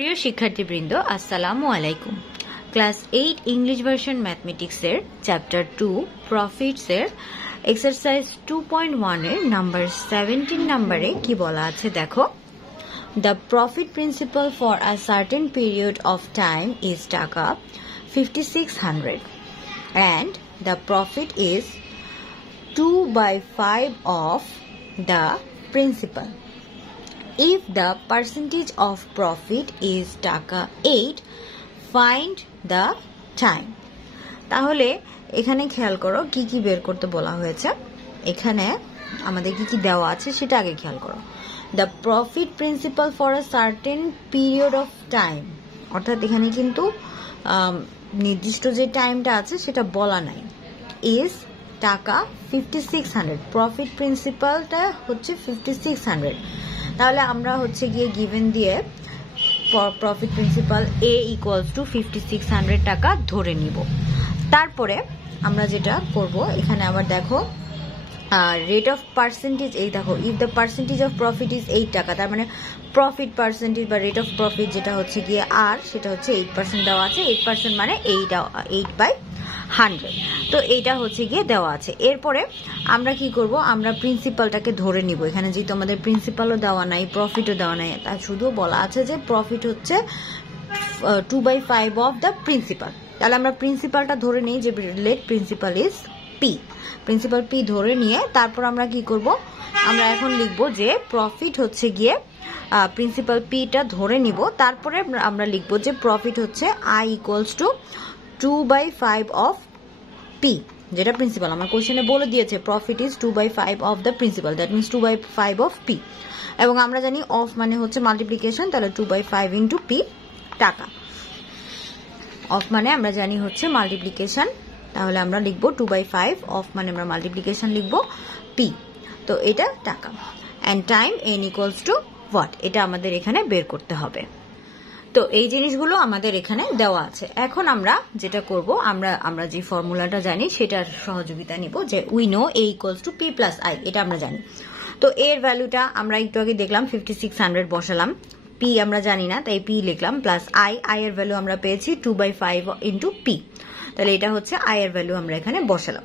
প্রিয় শিক্ষার্থীবৃন্দ আসসালামু আলাইকুম। ক্লাস 8 ইংলিশ ভার্সন ম্যাথমেটিক্স এর চ্যাপ্টার 2 প্রফিটস এর এক্সারসাইজ 2.1 এর নাম্বার 17 নম্বরে কি বলা আছে দেখো। The profit principal for a certain period of time is টাকা 5600 and the profit is 2/5 of the principal. If the percentage of profit is টাকা 8, find the time. তাহলে এখানে খেয়াল করো কি কি বের করতে বলা হয়েছে। এখানে আমাদের কি কি দেওয়া আছে সেটা আগে খেয়াল করো। The profit principal for a certain period of time, অর্থাৎ এখানে কিন্তু নির্দিষ্ট যে টাইমটা আছে সেটা বলা নাই। is টাকা 5600, প্রফিট প্রিন্সিপালটা হচ্ছে 5600। তাহলে আমরা হচ্ছে গিয়ে গিভেন দিয়ে profit principal A equals to 5600 টাকা ধরে নিব। তারপরে আমরা যেটা করব এখানে আবার দেখো রেট অফ পার্সেন্টেজ, এই দেখো if the percentage of profit is 8 টাকা, তার মানে প্রফিট পার্সেন্টেজ বা রেট অফ প্রফিট যেটা হচ্ছে গিয়ে আর সেটা হচ্ছে 8% দেওয়া আছে। 8% মানে 8/100, তো এইটা হচ্ছে গিয়ে দেওয়া আছে। এরপরে আমরা কি করব, আমরা প্রিন্সিপালটাকে ধরে নিব। এখানে যেহেতু আমাদের প্রিন্সিপালও দেওয়া নাই প্রফিটও দেওয়া নাই, তা শুধু বলা আছে যে প্রফিট হচ্ছে 2/5 অফ দ্য প্রিন্সিপাল। তাহলে আমরা প্রিন্সিপালটা ধরে নিই যে let principal is P. Principal P ধরে নিয়ে তারপর আমরা কি করব, আমরা এখন লিখব যে প্রফিট হচ্ছে গিয়ে প্রিন্সিপাল পিটা ধরে নিব। তারপরে আমরা লিখব যে প্রফিট হচ্ছে I equals to 2/5 of P, যেটা প্রিন্সিপাল আমার কোশ্চেনে বলে দিয়েছে profit is 2/5 of the principal, that means 2/5 of P. এবং আমরা জানি অফ মানে হচ্ছে মাল্টিপ্লিকেশন, তাহলে 2/5 ইন্টু পি টাকা। অফ মানে আমরা জানি হচ্ছে মাল্টিপ্লিকেশন, তাহলে আমরা লিখব 2/5 অফ মানে আমরা মাল্টিপ্লিকেশন লিখব পি, তো এটা টাকা। And time N equals two what, এটা আমাদের এখানে বের করতে হবে। তো এই জিনিসগুলো আমাদের এখানে দেওয়া আছে। এখন আমরা যেটা করব, আমরা যে ফর্মুলাটা জানি সেটার সহযোগিতা নিব, যে we know A equals to P plus I, এটা আমরা জানি। তো এর ভ্যালুটা আমরা একটু আগে দেখলাম 5600 বসালাম, পি আমরা জানি না তাই পি লিখলাম, প্লাস আই এর ভ্যালু আমরা পেয়েছি 2/5 ইন্টু পি, তাহলে এটা হচ্ছে আই এর ভ্যালু আমরা এখানে বসালাম।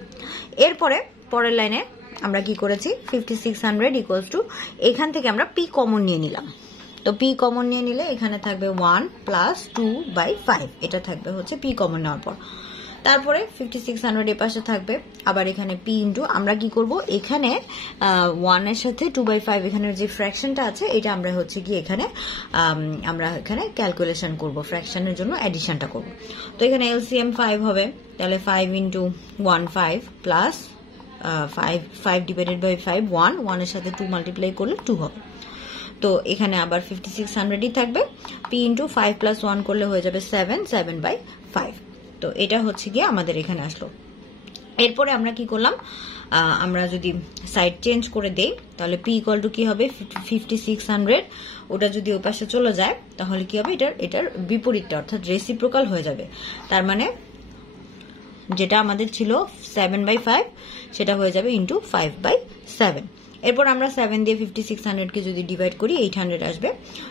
এরপরে পরের লাইনে আমরা কি করেছি, 5600 ইকুয়ালস টু এখান থেকে আমরা পি কমন নিয়ে নিলাম। তো পি কমন নিয়ে নিলে এখানে থাকবে 1 প্লাস 2/5, এটা থাকবে হচ্ছে পি কমন নেওয়ার পর। তারপরে 5600 এর পাশে থাকবে আবার এখানে পি ইন্টু আমরা কি করব, এখানে 1 এর সাথে 2/5 এখানের যে ফ্র্যাকশনটা আছে এটা আমরা হচ্ছে কি এখানে আমরা এখানে ক্যালকুলেশন করব, ফ্র্যাকশনের জন্য অ্যাডিশনটা করব। তো এখানে এলসিএম 5 হবে, তাহলে 5 ইন্টু 1 5 প্লাস 5 ডিভাইডেড বাই 5 1 এর সাথে 2 মাল্টিপ্লাই করলে 2 হবে। তো এখানে আবার 5600ই থাকবে, পি ইন্টু 5 প্লাস 1 করলে হয়ে যাবে 7/5। তো এটা হচ্ছে গিয়ে আমাদের এখানে আসলো। এরপরে আমরা কি করলাম, আমরা যদি সাইড চেঞ্জ করে দেই তাহলে পি ইকুয়াল টু কি হবে 5600, ওটা যদি ওই পাশে চলে যায় তাহলে কি হবে, এটার বিপরীতটা অর্থাৎ রেসিপ্রোকাল হয়ে যাবে। তার মানে যেটা আমাদের ছিল 7/5 সেটা হয়ে যাবে ইন্টু 5/7। এরপর আমরা 7 দিয়ে 5600কে যদি ডিভাইড করি 800 আসবে,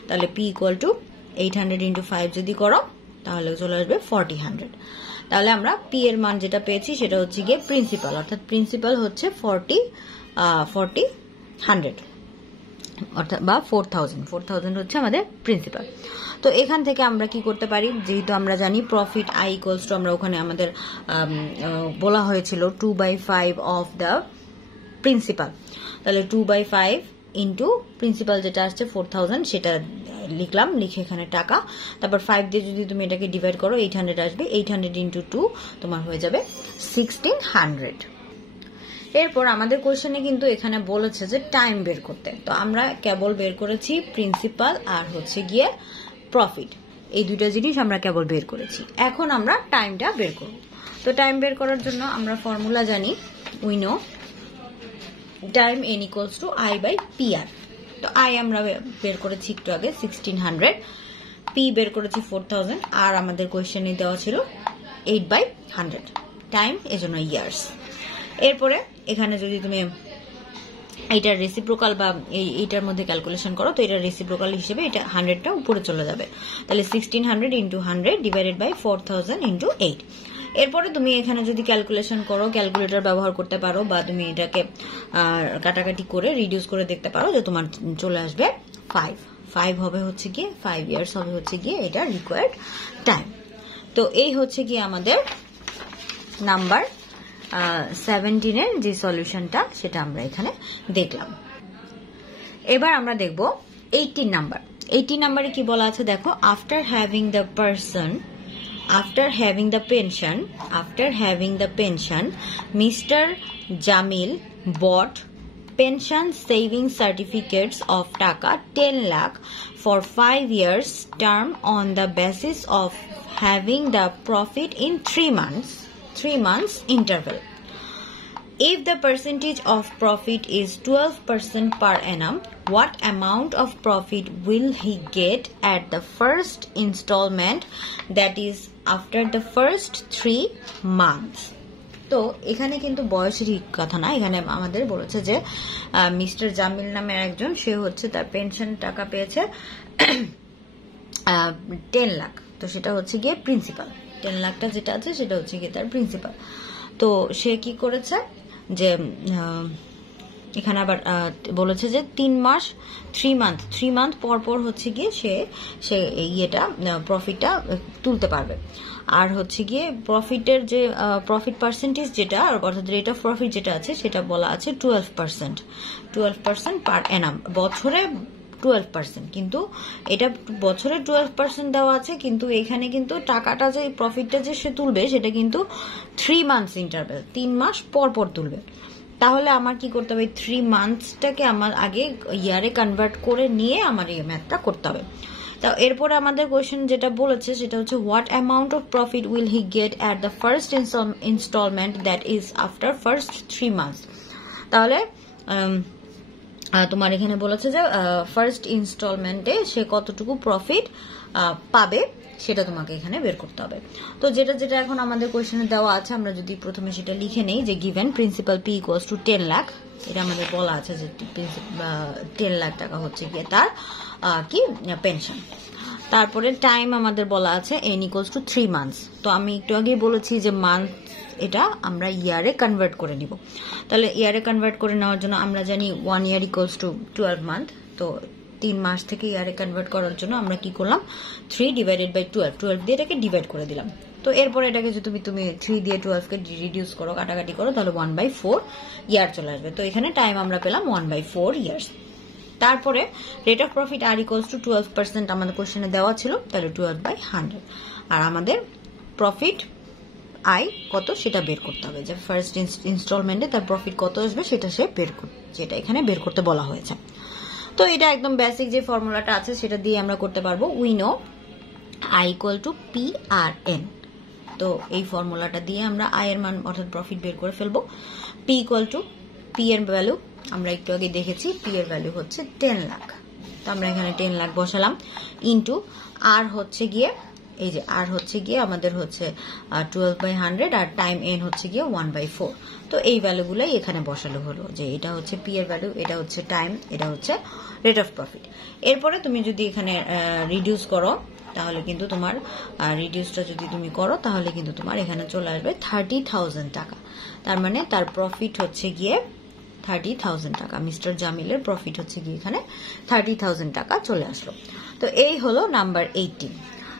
তাহলে পি ইকুয়াল টু 800 ইন্টু 5 যদি করো তাহলে চলে আসবে 4000। তাহলে আমরা পি এর মান যেটা পেয়েছি সেটা হচ্ছে গিয়ে প্রিন্সিপাল, অর্থাৎ প্রিন্সিপাল হচ্ছে 40,100 অর্থাৎ বা 4000 হচ্ছে আমাদের প্রিন্সিপাল। তো এখান থেকে আমরা কি করতে পারি, যেহেতু আমরা জানি প্রফিট আই ইকুয়ালস টু, আমরা ওখানে আমাদের বলা হয়েছিল 2/5 অফ দ্য প্রিন্সিপাল, তাহলে 2/5 ইন্টু প্রিন্সিপাল যেটা আসছে 4000 সেটা লিখলাম, লিখে এখানে টাকা। তারপর 5 দিয়ে যদি তুমি এটাকে ডিভাইড করো 800 আসবে, 800 ইন্টু 2 তোমার হয়ে যাবে 1600। এরপর আমাদের কোশ্চেনে কিন্তু এখানে বলেছে যে টাইম বের করতে, তো আমরা কেবল বের করেছি প্রিন্সিপাল আর হচ্ছে গিয়ে প্রফিট, এই দুইটা জিনিস আমরা কেবল বের করেছি। এখন আমরা টাইমটা বের করব। তো টাইম বের করার জন্য আমরা ফর্মুলা জানি, we know time N equals to I by P R. তো আই আমরা বের করেছি একটু আগে 1600, পি বের করেছি 4000, আর আমাদের কোয়েশ্চেনে দেওয়া ছিল 8/100 টাইম, এজন্য ইয়ার্স। এরপরে এখানে যদি তুমি এটার রেসিপ্রোকাল বা এইটার মধ্যে ক্যালকুলেশন করো, তো এটার রেসিপ্রোকাল হিসেবে এটা 100টা উপরে চলে যাবে, তাহলে 1600 ইন্টু 100 ডিভাইডেড বাই 4000 ইন্টু 8। এরপরে তুমি এখানে যদি ক্যালকুলেশন করো, ক্যালকুলেটর ব্যবহার করতে পারো, বা তুমি এটাকে কাটাকাটি করে রিডিউস করে দেখতে পারো, যে তোমার চলে আসবে 5 হবে হচ্ছে গিয়ে 5 ইয়ার্স হবে হচ্ছে গিয়ে এটা রিকোয়ার্ড টাইম। তো এই হচ্ছে গিয়ে আমাদের নাম্বার 17-এর যে সলিউশনটা সেটা আমরা এখানে দেখলাম। এবার আমরা দেখব 18 নাম্বার। 18 নাম্বারে কি বলা আছে দেখো, after having the pension Mr. Jamil bought pension saving certificates of taka 10 lakh for 5 years term on the basis of having the profit in 3 months interval. If the percentage of profit is 12% per annum, what amount of profit will he get at the first installment, that is after the first 3 months? তো এখানে কিন্তু বয়সের কথা না, এখানে আমাদের বলেছে যে মিস্টার জামিল নামের একজন, সে হচ্ছে তার পেনশন টাকা পেয়েছে 10 লাখ, তো সেটা হচ্ছে গিয়ে প্রিন্সিপাল। 10 লাখটা যেটা আছে সেটা হচ্ছে গিয়ে তার প্রিন্সিপাল। তো সে কি করেছে যে এখানে আবার বলেছে যে 3 মান্থ পর হচ্ছে গিয়ে সে ইয়েটা প্রফিটটা তুলতে পারবে। আর হচ্ছে গিয়ে প্রফিটের যে প্রফিট পার্সেন্টেজ যেটা, অর্থাৎ রেট অফ প্রফিট যেটা আছে সেটা বলা আছে 12% পার অ্যানাম, বছরে 12%, কিন্তু এটা বছরে 12% দেওয়া আছে, কিন্তু এখানে কিন্তু টাকাটা যে প্রফিটটা যে সে তুলবে সেটা কিন্তু 3 মান্থস ইন্টারভ্যাল, 3 মাস পর তুলবে। তাহলে আমার কি করতে হবে, 3 মান্থসটাকে আমার আগে ইয়ারে কনভার্ট করে নিয়ে আমার এই ম্যাথটা করতে হবে। তো এরপরে আমাদের কোয়েশ্চেন যেটা বলেছে সেটা হচ্ছে what amount of profit will he get at the first instalment that is after first 3 months. তাহলে তোমার এখানে বলেছে যে ফার্স্ট ইনস্টলমেন্টে সে কতটুকু প্রফিট পাবে সেটা তোমাকে এখানে বের করতে হবে। তো যেটা এখন আমাদের কোয়েশ্চেনে দেওয়া আছে, আমরা যদি প্রথমে সেটা লিখে নেই যে given principal P equals to 10 lakh, এটা আমাদের বলা আছে যে 10 লাখ টাকা হচ্ছে গিয়ে তার কি পেনশন। তারপরে টাইম আমাদের বলা আছে এন ইকুয়ালস টু 3 মান্থস। তো আমি একটু আগে বলেছি যে মান্থ এটা আমরা ইয়ারে কনভার্ট করে নিব। তাহলে ইয়ারে কনভার্ট করে নেওয়ার জন্য আমরা জানি 1 ইয়ার ইকুয়ালস টু 12 মান্থ। তো 3 মাস থেকে ইয়ারে কনভার্ট করার জন্য আমরা কি করলাম, 3 ডিভাইডেড বাই 12 দিয়ে এটাকে ডিভাইড করে দিলাম। তো এরপরে এটাকে যদি তুমি 3 দিয়ে 12কে রিডিউস করো, কাটাকাটি করো, তাহলে 1/4 ইয়ার চলে আসবে। তো এখানে টাইম আমরা পেলাম 1/4 ইয়ার্স। তারপরে rate of profit are equals to 12% আমাদের কোশ্চেনে দেওয়া ছিল, তাহলে 12/100। আর আমাদের প্রফিট আয় কত সেটা বের করতে হবে, যে ফার্স্ট ইনস্টলমেন্টে তার প্রফিট কত আসবে সেটা সে যেটা এখানে বের করতে বলা হয়েছে। তো এটা একদম বেসিক যে ফর্মুলাটা আছে সেটা দিয়ে আমরা করতে পারবো। We know I equal to P R N. তো এই ফর্মুলাটা দিয়ে আমরা আয়ের মান অর্থাৎ প্রফিট বের করে ফেলবো। পি ইকুয়াল টু পি এর ভ্যালু আমরা একটু আগে দেখেছি, পি এর ভ্যালু হচ্ছে 10 লাখ। তো আমরা এখানে 10 লাখ বসালাম, ইন্টু আর হচ্ছে গিয়ে এই যে আর হচ্ছে গিয়ে আমাদের হচ্ছে 12/100, আর টাইম এন হচ্ছে গিয়ে 1/4। তো এই ভ্যালুগুলাই এখানে বসালো হলো, যে এটা হচ্ছে পি এর ভ্যালু, এটা হচ্ছে টাইম, এটা হচ্ছে রেট অফ প্রফিট। এরপরে তুমি যদি এখানে রিডিউস করো, তাহলে কিন্তু তোমার রিডিউসটা যদি তুমি করো তাহলে কিন্তু তোমার এখানে চলে আসবে 30,000 টাকা। তার মানে তার প্রফিট হচ্ছে গিয়ে 30,000 টাকা। মিস্টার জামিলের প্রফিট হচ্ছে গিয়ে এখানে 30,000 টাকা চলে আসলো। তো এই হলো নাম্বার 18।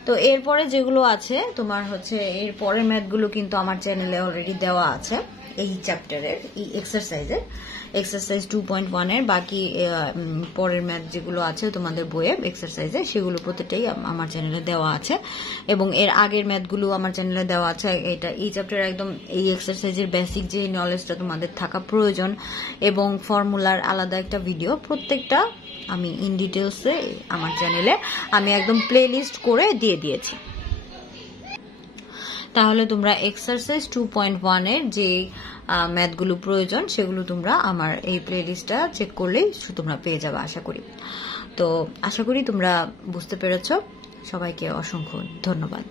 তো এরপরে যেগুলো আছে তোমার হচ্ছে এর পরের ম্যাথগুলো কিন্তু আমার চ্যানেলে অলরেডি দেওয়া আছে, এই চ্যাপ্টারের এই এক্সারসাইজ 2.1 এর বাকি পরের ম্যাথ যেগুলো আছে তোমাদের বইয়ে এক্সারসাইজে, সেগুলো প্রত্যেকটাই আমার চ্যানেলে দেওয়া আছে, এবং এর আগের ম্যাথগুলো আমার চ্যানেলে দেওয়া আছে। এটা এই চ্যাপ্টারে একদম এই এক্সারসাইজের বেসিক যে নলেজটা তোমাদের থাকা প্রয়োজন, এবং ফর্মুলার আলাদা একটা ভিডিও, প্রত্যেকটা আমি ইন ডিটেলসে আমার চ্যানেলে আমি একদম প্লে লিস্ট করে দিয়ে দিয়েছি। তাহলে তোমরা এক্সারসাইজ 2.1 এর যে ম্যাথগুলো প্রয়োজন সেগুলো তোমরা আমার এই প্লে লিস্টটা চেক করলেই তোমরা পেয়ে যাবে আশা করি। তো আশা করি তোমরা বুঝতে পেরেছো। সবাইকে অসংখ্য ধন্যবাদ।